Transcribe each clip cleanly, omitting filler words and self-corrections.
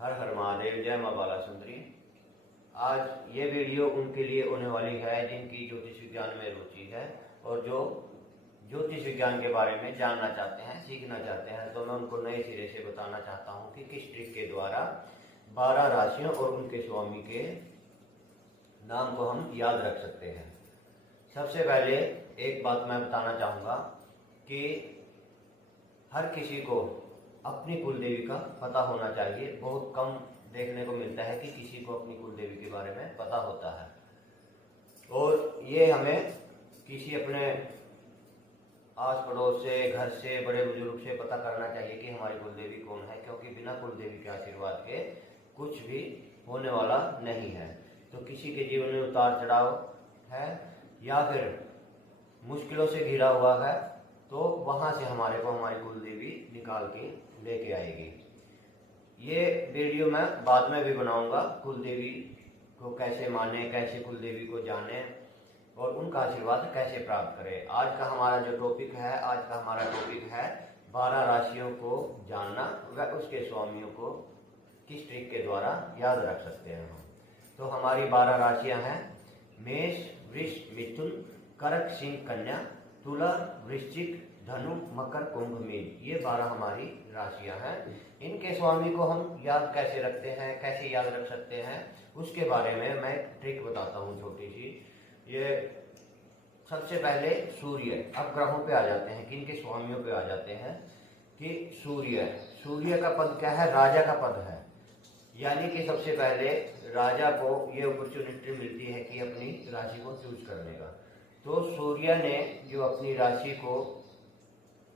हर हर महादेव, जय माँ बाला सुंदरी। आज ये वीडियो उनके लिए होने वाली है जिनकी ज्योतिष विज्ञान में रुचि है और जो ज्योतिष विज्ञान के बारे में जानना चाहते हैं, सीखना चाहते हैं। तो मैं उनको नए सिरे से बताना चाहता हूँ कि किस ट्रिक के द्वारा 12 राशियों और उनके स्वामी के नाम को हम याद रख सकते हैं। सबसे पहले एक बात मैं बताना चाहूँगा कि हर किसी को अपनी कुल देवी का पता होना चाहिए। बहुत कम देखने को मिलता है कि किसी को अपनी कुल देवी के बारे में पता होता है, और ये हमें किसी अपने आस पड़ोस से, घर से, बड़े बुजुर्ग से पता करना चाहिए कि हमारी कुल देवी कौन है, क्योंकि बिना कुल देवी के आशीर्वाद के कुछ भी होने वाला नहीं है। तो किसी के जीवन में उतार चढ़ाव है या फिर मुश्किलों से घिरा हुआ है, तो वहाँ से हमारे को हमारी कुल देवी निकाल के लेके आएगी। ये वीडियो मैं बाद में भी बनाऊंगा, कुल देवी को कैसे माने, कैसे कुल देवी को जाने और उनका आशीर्वाद कैसे प्राप्त करें। आज का हमारा जो टॉपिक है 12 राशियों को जानना व उसके स्वामियों को किस ट्रिक के द्वारा याद रख सकते हैं हम। तो हमारी 12 राशियां हैं मेष, वृष, मिथुन, कर्क, सिंह, कन्या, तुला, वृश्चिक, धनु, मकर, कुंभ, मीन। ये 12 हमारी राशियां हैं। इनके स्वामी को हम याद कैसे रखते हैं, कैसे याद रख सकते हैं, उसके बारे में मैं एक ट्रिक बताता हूँ छोटी सी। ये सबसे पहले सूर्य, अब ग्रहों पे आ जाते हैं, किन के स्वामियों पे आ जाते हैं कि सूर्य का पद क्या है? राजा का पद है। यानी कि सबसे पहले राजा को ये अपॉर्चुनिटी मिलती है कि अपनी राशि को चूज करने का। तो सूर्य ने जो अपनी राशि को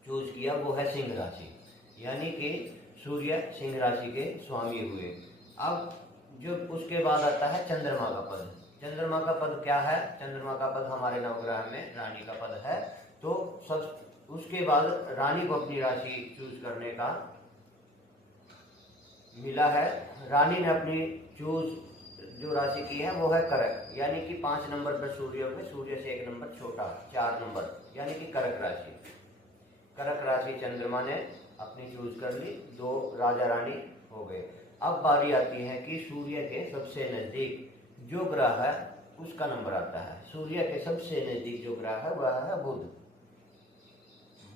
चूज किया वो है सिंह राशि, यानी कि सूर्य सिंह राशि के स्वामी हुए। अब जो उसके बाद आता है चंद्रमा का पद। चंद्रमा का पद क्या है? चंद्रमा का पद हमारे नवग्रह में रानी का पद है। तो सब उसके बाद रानी को अपनी राशि चूज करने का मिला है। रानी ने अपनी चूज जो राशि की है वो है कर्क, यानी कि 5 नंबर पर सूर्य में, सूर्य से 1 नंबर छोटा, 4 नंबर, यानी कि कर्क राशि। कर्क राशि चंद्रमा ने अपनी चूज कर ली, 2 राजा रानी हो गए। अब बारी आती है कि सूर्य के सबसे नजदीक जो ग्रह है उसका नंबर आता है। सूर्य के सबसे नजदीक जो ग्रह है वह है बुध।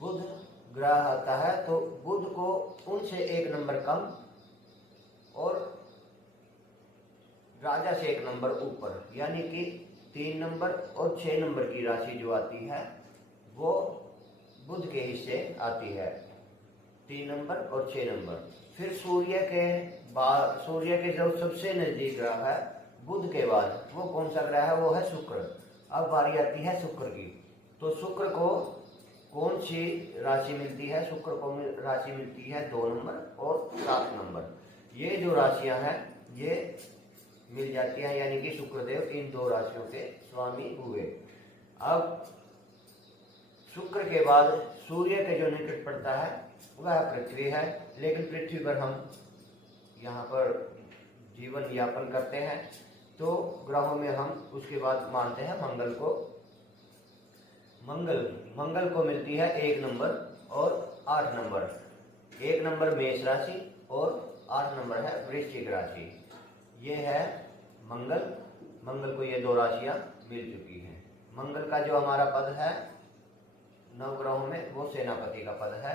बुध ग्रह आता है, तो बुध को उनसे 1 नंबर कम और राजा से 1 नंबर ऊपर, यानी कि 3 नंबर और 6 नंबर की राशि जो आती है वो बुध के हिस्से आती है, 3 नंबर और 6 नंबर। फिर सूर्य के जो सबसे नजदीक ग्रह है बुध के बाद वो कौन सा ग्रह है? वो है शुक्र। अब बारी आती है शुक्र की। तो शुक्र को कौन सी राशि मिलती है? शुक्र को राशि मिलती है 2 नंबर और 7 नंबर। ये जो राशियां हैं ये मिल जाती है, यानी कि शुक्रदेव इन 2 राशियों के स्वामी हुए। अब शुक्र के बाद सूर्य के जो निकट पड़ता है वह पृथ्वी है, लेकिन पृथ्वी पर हम यहाँ पर जीवन यापन करते हैं, तो ग्रहों में हम उसके बाद मानते हैं मंगल को। मंगल को मिलती है 1 नंबर और 8 नंबर। 1 नंबर मेष राशि और 8 नंबर है वृश्चिक राशि। ये है मंगल को ये 2 राशियां मिल चुकी हैं। मंगल का जो हमारा पद है नवग्रहों में वो सेनापति का पद है।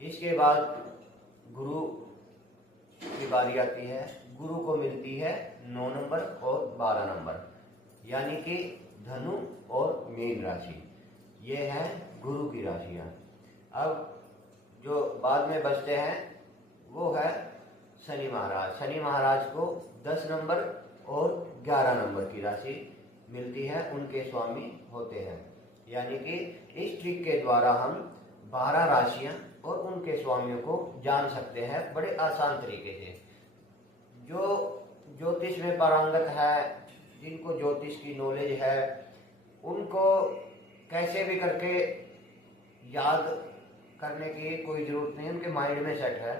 इसके बाद गुरु की बारी आती है। गुरु को मिलती है 9 नंबर और 12 नंबर, यानी कि धनु और मीन राशि। ये है गुरु की राशियां। अब जो बाद में बचते हैं वो है शनि महाराज। शनि महाराज को 10 नंबर और 11 नंबर की राशि मिलती है, उनके स्वामी होते हैं। यानी कि इस ट्रिक के द्वारा हम 12 राशियां और उनके स्वामियों को जान सकते हैं बड़े आसान तरीके से। जो ज्योतिष में पारंगत है, जिनको ज्योतिष की नॉलेज है, उनको कैसे भी करके याद करने की कोई जरूरत नहीं, उनके माइंड में सेट है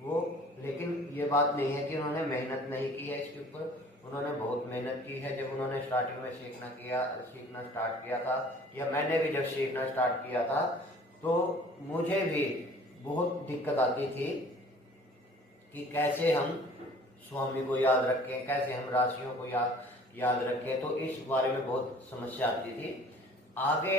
वो। लेकिन ये बात नहीं है कि उन्होंने मेहनत नहीं की है इसके ऊपर, उन्होंने बहुत मेहनत की है। जब उन्होंने स्टार्टिंग में सीखना स्टार्ट किया था, या मैंने भी जब सीखना स्टार्ट किया था, तो मुझे भी बहुत दिक्कत आती थी कि कैसे हम स्वामी को याद रखें, कैसे हम राशियों को याद रखें, तो इस बारे में बहुत समस्या आती थी। आगे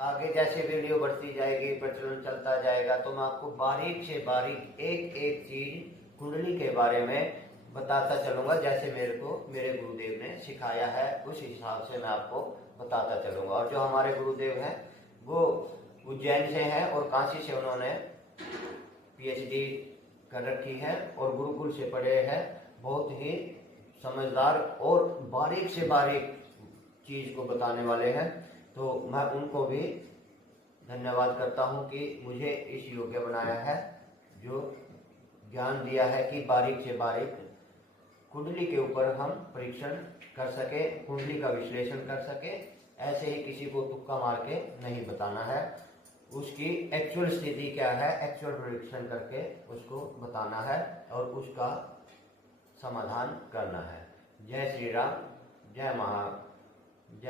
आगे जैसे वीडियो बढ़ती जाएगी, प्रचलन चलता जाएगा, तो मैं आपको बारीक से बारीक एक एक चीज कुंडली के बारे में बताता चलूंगा। जैसे मेरे गुरुदेव ने सिखाया है उस हिसाब से मैं आपको बताता चलूंगा। और जो हमारे गुरुदेव हैं वो उज्जैन से हैं और काशी से उन्होंने PhD कर रखी है और गुरुकुल से पढ़े हैं। बहुत ही समझदार और बारीक से बारीक चीज को बताने वाले हैं। तो मैं उनको भी धन्यवाद करता हूं कि मुझे इस योग्य बनाया है, जो ज्ञान दिया है कि बारीक से बारीक कुंडली के ऊपर हम परीक्षण कर सके, कुंडली का विश्लेषण कर सके। ऐसे ही किसी को तुक्का मार के नहीं बताना है, उसकी एक्चुअल स्थिति क्या है एक्चुअल प्रेडिक्शन करके उसको बताना है और उसका समाधान करना है। जय श्री राम, जय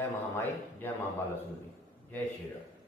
महामाई, जय मां बाला सुंदरी, जय श्री राम।